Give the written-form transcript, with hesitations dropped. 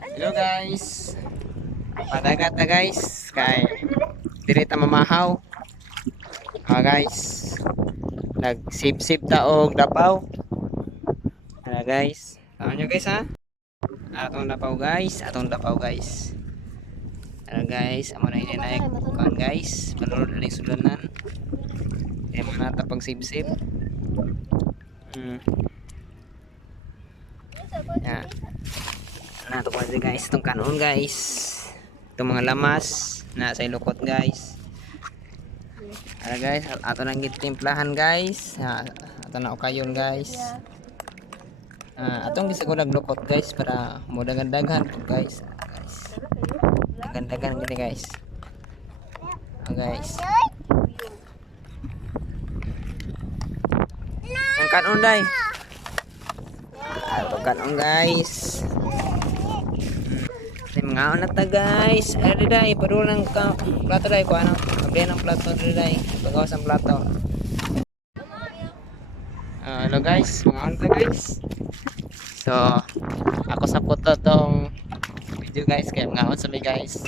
Hello guys. Padagat na guys. Kay diri ta mamahaw. Guys. Nag-sip-sip ta og dapaw. Guys. Tama nyo guys ha. Atong dapaw guys. Atong dapaw guys. Guys. Amo na ininaik. Kuan guys. Manunod na sulanan. Kaya mga nata pag sip-sip. Yeah. Nato ko guys itong kanon guys, itong mga lamas na sa ilukot guys. Guys, ato nang gitimplahan guys, ato na ukayon guys. Atong gisagulag lukot guys para mo dagan-dagan guys. Dagan-dagan gini guys. Guys, ang kanon day, ato kanon guys. Mga na ta guys. Ari day, padul ng plato day ko ano. Abli ng plato day. Pagawas ang plato. Hello guys, mga on ta guys. So, ako sa puto tong video guys kaya mga on sa mi guys.